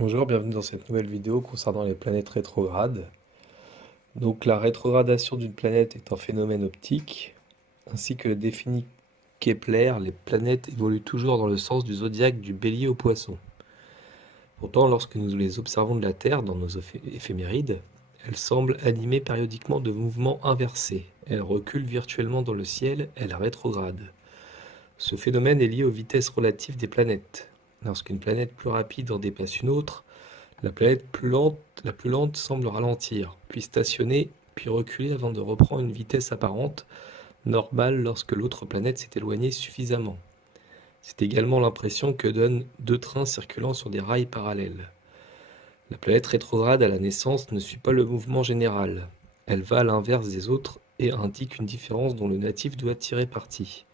Bonjour, bienvenue dans cette nouvelle vidéo concernant les planètes rétrogrades. Donc la rétrogradation d'une planète est un phénomène optique, ainsi que le définit Kepler, les planètes évoluent toujours dans le sens du zodiaque du Bélier au Poisson. Pourtant, lorsque nous les observons de la Terre dans nos éphémérides, elles semblent animées périodiquement de mouvements inversés. Elles reculent virtuellement dans le ciel, elles rétrogradent. Ce phénomène est lié aux vitesses relatives des planètes. Lorsqu'une planète plus rapide en dépasse une autre, la planète la plus lente semble ralentir, puis stationner, puis reculer avant de reprendre une vitesse apparente, normale lorsque l'autre planète s'est éloignée suffisamment. C'est également l'impression que donnent deux trains circulant sur des rails parallèles. La planète rétrograde à la naissance ne suit pas le mouvement général. Elle va à l'inverse des autres et indique une différence dont le natif doit tirer parti.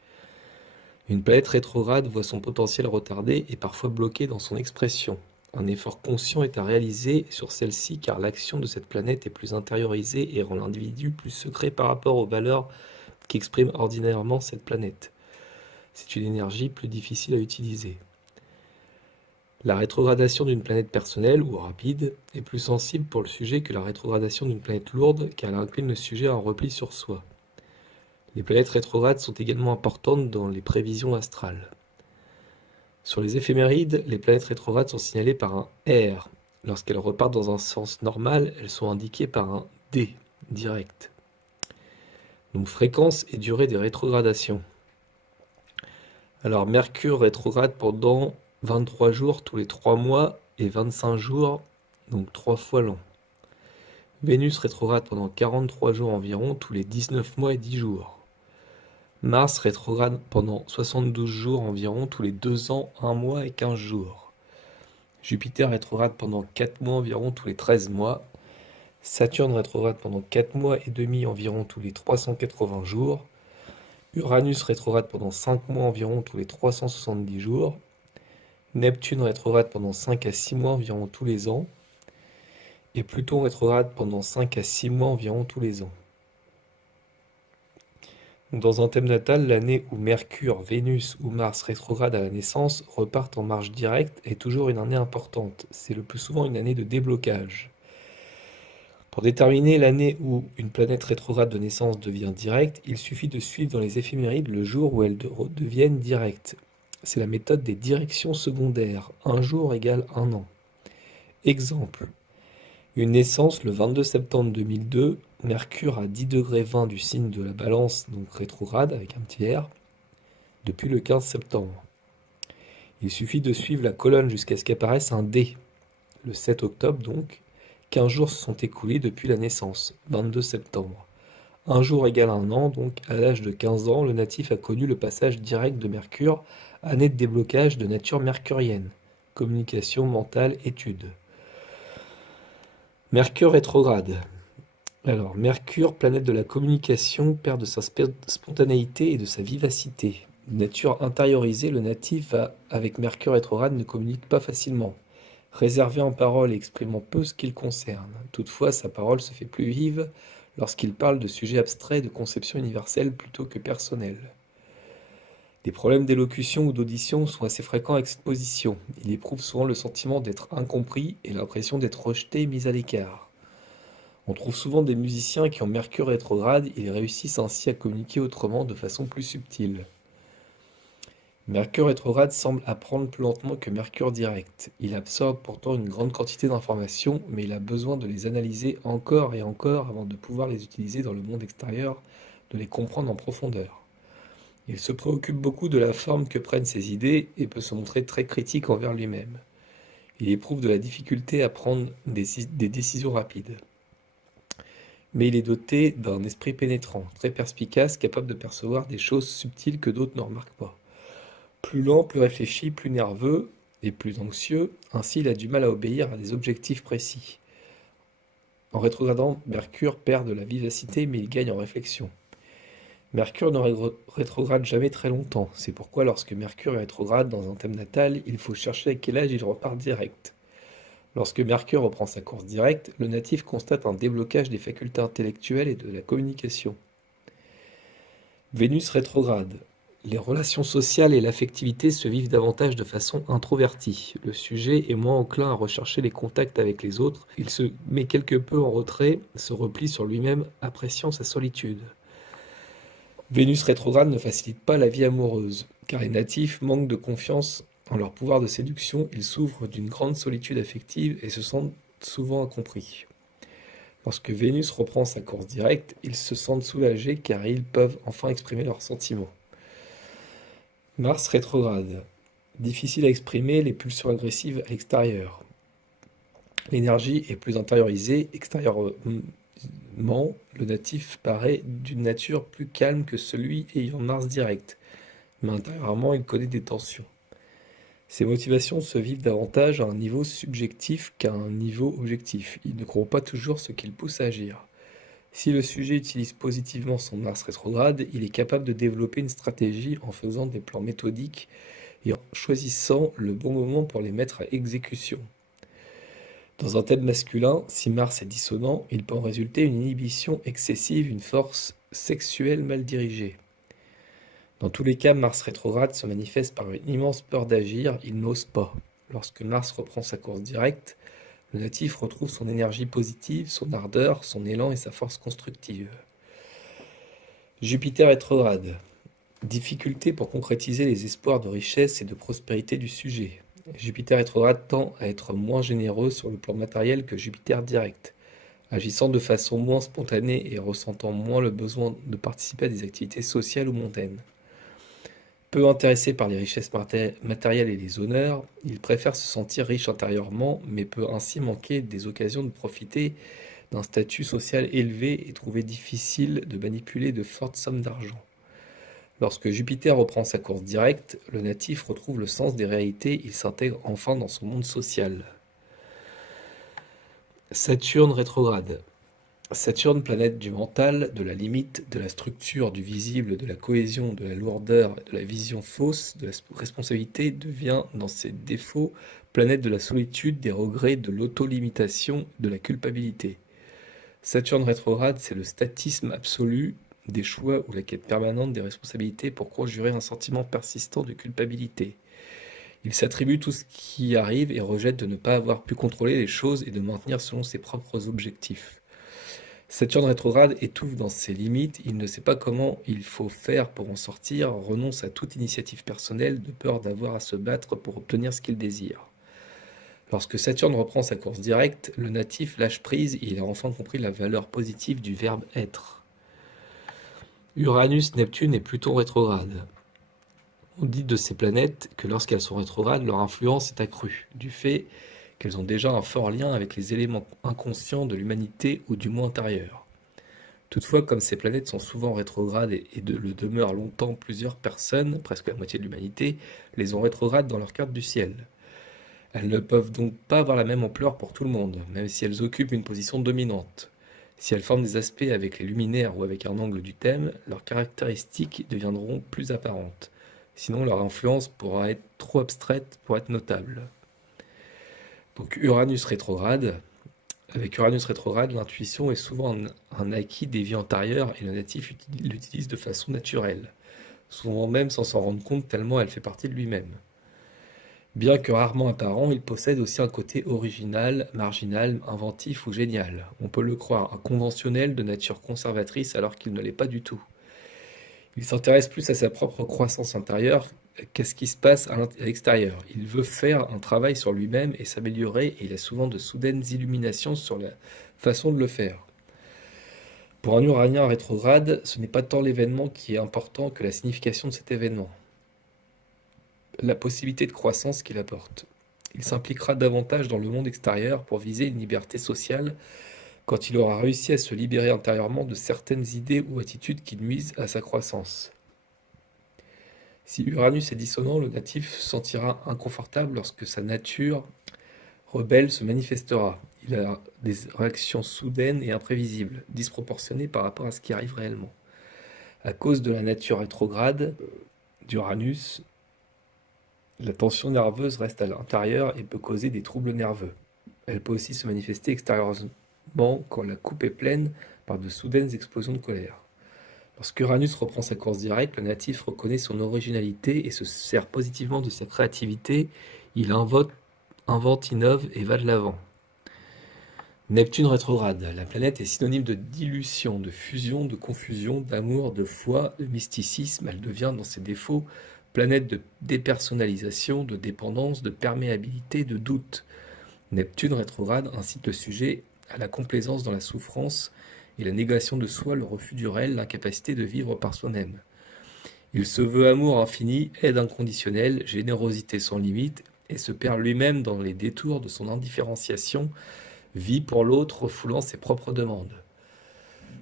Une planète rétrograde voit son potentiel retardé et parfois bloqué dans son expression. Un effort conscient est à réaliser sur celle-ci car l'action de cette planète est plus intériorisée et rend l'individu plus secret par rapport aux valeurs qu'exprime ordinairement cette planète. C'est une énergie plus difficile à utiliser. La rétrogradation d'une planète personnelle ou rapide est plus sensible pour le sujet que la rétrogradation d'une planète lourde car elle incline le sujet à un repli sur soi. Les planètes rétrogrades sont également importantes dans les prévisions astrales. Sur les éphémérides, les planètes rétrogrades sont signalées par un R. Lorsqu'elles repartent dans un sens normal, elles sont indiquées par un D, direct. Donc fréquence et durée des rétrogradations. Alors Mercure rétrograde pendant 23 jours tous les 3 mois et 25 jours, donc 3 fois l'an. Vénus rétrograde pendant 43 jours environ tous les 19 mois et 10 jours. Mars rétrograde pendant 72 jours environ tous les 2 ans, 1 mois et 15 jours. Jupiter rétrograde pendant 4 mois environ tous les 13 mois. Saturne rétrograde pendant 4 mois et demi environ tous les 380 jours. Uranus rétrograde pendant 5 mois environ tous les 370 jours. Neptune rétrograde pendant 5 à 6 mois environ tous les ans. Et Pluton rétrograde pendant 5 à 6 mois environ tous les ans. Dans un thème natal, l'année où Mercure, Vénus ou Mars rétrograde à la naissance repartent en marche directe est toujours une année importante. C'est le plus souvent une année de déblocage. Pour déterminer l'année où une planète rétrograde de naissance devient directe, il suffit de suivre dans les éphémérides le jour où elles deviennent directes. C'est la méthode des directions secondaires. Un jour égale un an. Exemple. Une naissance le 22 septembre 2002, Mercure à 10 degrés 20 du signe de la Balance, donc rétrograde avec un petit R, depuis le 15 septembre. Il suffit de suivre la colonne jusqu'à ce qu'apparaisse un D, le 7 octobre donc. 15 jours se sont écoulés depuis la naissance, 22 septembre. Un jour égale un an, donc à l'âge de 15 ans, le natif a connu le passage direct de Mercure, année de déblocage de nature mercurienne, communication, mentale, études. Mercure rétrograde. Alors, Mercure, planète de la communication, perd de sa spontanéité et de sa vivacité. De nature intériorisée, le natif, avec Mercure rétrograde, ne communique pas facilement. Réservé en parole et exprimant peu ce qu'il concerne. Toutefois, sa parole se fait plus vive lorsqu'il parle de sujets abstraits de conception universelle plutôt que personnelle. Des problèmes d'élocution ou d'audition sont assez fréquents avec cette position. Il éprouve souvent le sentiment d'être incompris et l'impression d'être rejeté et mis à l'écart. On trouve souvent des musiciens qui ont Mercure rétrograde, ils réussissent ainsi à communiquer autrement de façon plus subtile. Mercure rétrograde semble apprendre plus lentement que Mercure direct. Il absorbe pourtant une grande quantité d'informations, mais il a besoin de les analyser encore et encore avant de pouvoir les utiliser dans le monde extérieur, de les comprendre en profondeur. Il se préoccupe beaucoup de la forme que prennent ses idées et peut se montrer très critique envers lui-même. Il éprouve de la difficulté à prendre des décisions rapides. Mais il est doté d'un esprit pénétrant, très perspicace, capable de percevoir des choses subtiles que d'autres ne remarquent pas. Plus lent, plus réfléchi, plus nerveux et plus anxieux, ainsi il a du mal à obéir à des objectifs précis. En rétrogradant, Mercure perd de la vivacité, mais il gagne en réflexion. Mercure ne rétrograde jamais très longtemps, c'est pourquoi lorsque Mercure est rétrograde dans un thème natal, il faut chercher à quel âge il repart direct. Lorsque Mercure reprend sa course directe, le natif constate un déblocage des facultés intellectuelles et de la communication. Vénus rétrograde. Les relations sociales et l'affectivité se vivent davantage de façon introvertie. Le sujet est moins enclin à rechercher les contacts avec les autres. Il se met quelque peu en retrait, se replie sur lui-même, appréciant sa solitude. Vénus rétrograde ne facilite pas la vie amoureuse, car les natifs manquent de confiance en leur pouvoir de séduction, ils souffrent d'une grande solitude affective et se sentent souvent incompris. Lorsque Vénus reprend sa course directe, ils se sentent soulagés car ils peuvent enfin exprimer leurs sentiments. Mars rétrograde. Difficile à exprimer les pulsions agressives à l'extérieur. L'énergie est plus intériorisée. Extérieurement, le natif paraît d'une nature plus calme que celui ayant Mars direct, mais intérieurement, il connaît des tensions. Ses motivations se vivent davantage à un niveau subjectif qu'à un niveau objectif. Il ne croit pas toujours ce qui le pousse à agir. Si le sujet utilise positivement son Mars rétrograde, il est capable de développer une stratégie en faisant des plans méthodiques et en choisissant le bon moment pour les mettre à exécution. Dans un thème masculin, si Mars est dissonant, il peut en résulter une inhibition excessive, une force sexuelle mal dirigée. Dans tous les cas, Mars rétrograde se manifeste par une immense peur d'agir, il n'ose pas. Lorsque Mars reprend sa course directe, le natif retrouve son énergie positive, son ardeur, son élan et sa force constructive. Jupiter rétrograde. Difficulté pour concrétiser les espoirs de richesse et de prospérité du sujet. Jupiter rétrograde tend à être moins généreux sur le plan matériel que Jupiter direct, agissant de façon moins spontanée et ressentant moins le besoin de participer à des activités sociales ou mondaines. Peu intéressé par les richesses matérielles et les honneurs, il préfère se sentir riche intérieurement, mais peut ainsi manquer des occasions de profiter d'un statut social élevé et trouver difficile de manipuler de fortes sommes d'argent. Lorsque Jupiter reprend sa course directe, le natif retrouve le sens des réalités, il s'intègre enfin dans son monde social. Saturne rétrograde. Saturne, planète du mental, de la limite, de la structure, du visible, de la cohésion, de la lourdeur, de la vision fausse, de la responsabilité, devient, dans ses défauts, planète de la solitude, des regrets, de l'auto-limitation, de la culpabilité. Saturne rétrograde, c'est le statisme absolu des choix ou la quête permanente des responsabilités pour conjurer un sentiment persistant de culpabilité. Il s'attribue tout ce qui arrive et rejette de ne pas avoir pu contrôler les choses et de maintenir selon ses propres objectifs. Saturne rétrograde étouffe dans ses limites, il ne sait pas comment il faut faire pour en sortir, renonce à toute initiative personnelle de peur d'avoir à se battre pour obtenir ce qu'il désire. Lorsque Saturne reprend sa course directe, le natif lâche prise et il a enfin compris la valeur positive du verbe être. Uranus, Neptune et Pluton rétrograde. On dit de ces planètes que lorsqu'elles sont rétrogrades, leur influence est accrue, du fait qu'elles ont déjà un fort lien avec les éléments inconscients de l'humanité ou du moins intérieur. Toutefois, comme ces planètes sont souvent rétrogrades et le demeurent longtemps, plusieurs personnes, presque la moitié de l'humanité, les ont rétrogrades dans leur carte du ciel. Elles ne peuvent donc pas avoir la même ampleur pour tout le monde, même si elles occupent une position dominante. Si elles forment des aspects avec les luminaires ou avec un angle du thème, leurs caractéristiques deviendront plus apparentes. Sinon, leur influence pourra être trop abstraite pour être notable. Donc Uranus rétrograde. Avec Uranus rétrograde, l'intuition est souvent un acquis des vies antérieures et le natif l'utilise de façon naturelle, souvent même sans s'en rendre compte tellement elle fait partie de lui-même. Bien que rarement apparent, il possède aussi un côté original, marginal, inventif ou génial. On peut le croire inconventionnel, de nature conservatrice alors qu'il ne l'est pas du tout. Il s'intéresse plus à sa propre croissance intérieure qu'à ce qui se passe à l'extérieur. Il veut faire un travail sur lui-même et s'améliorer et il a souvent de soudaines illuminations sur la façon de le faire. Pour un uranien rétrograde, ce n'est pas tant l'événement qui est important que la signification de cet événement, la possibilité de croissance qu'il apporte. Il s'impliquera davantage dans le monde extérieur pour viser une liberté sociale quand il aura réussi à se libérer intérieurement de certaines idées ou attitudes qui nuisent à sa croissance. Si Uranus est dissonant, le natif se sentira inconfortable lorsque sa nature rebelle se manifestera. Il a des réactions soudaines et imprévisibles, disproportionnées par rapport à ce qui arrive réellement. À cause de la nature rétrograde d'Uranus, la tension nerveuse reste à l'intérieur et peut causer des troubles nerveux. Elle peut aussi se manifester extérieurement quand la coupe est pleine par de soudaines explosions de colère. Lorsque Uranus reprend sa course directe, le natif reconnaît son originalité et se sert positivement de sa créativité. Il invente, innove et va de l'avant. Neptune rétrograde. La planète est synonyme de dilution, de fusion, de confusion, d'amour, de foi, de mysticisme. Elle devient, dans ses défauts, planète de dépersonnalisation, de dépendance, de perméabilité, de doute. Neptune rétrograde incite le sujet à la complaisance dans la souffrance et la négation de soi, le refus du réel, l'incapacité de vivre par soi-même. Il se veut amour infini, aide inconditionnelle, générosité sans limite, et se perd lui-même dans les détours de son indifférenciation, vit pour l'autre, refoulant ses propres demandes.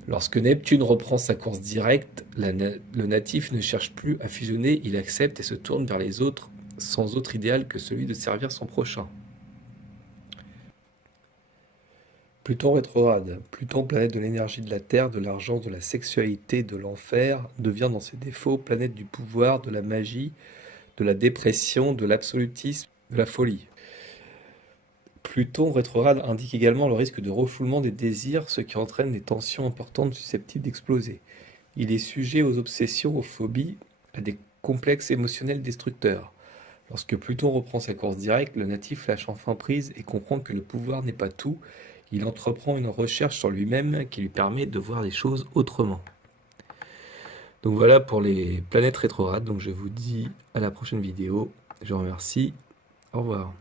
Lorsque Neptune reprend sa course directe, le natif ne cherche plus à fusionner, il accepte et se tourne vers les autres sans autre idéal que celui de servir son prochain. Pluton rétrograde. Pluton, planète de l'énergie de la Terre, de l'argent, de la sexualité, de l'enfer, devient dans ses défauts planète du pouvoir, de la magie, de la dépression, de l'absolutisme, de la folie. Pluton rétrograde indique également le risque de refoulement des désirs, ce qui entraîne des tensions importantes susceptibles d'exploser. Il est sujet aux obsessions, aux phobies, à des complexes émotionnels destructeurs. Lorsque Pluton reprend sa course directe, le natif lâche enfin prise et comprend que le pouvoir n'est pas tout. Il entreprend une recherche sur lui-même qui lui permet de voir les choses autrement. Donc voilà pour les planètes rétrogrades. Donc je vous dis à la prochaine vidéo. Je vous remercie. Au revoir.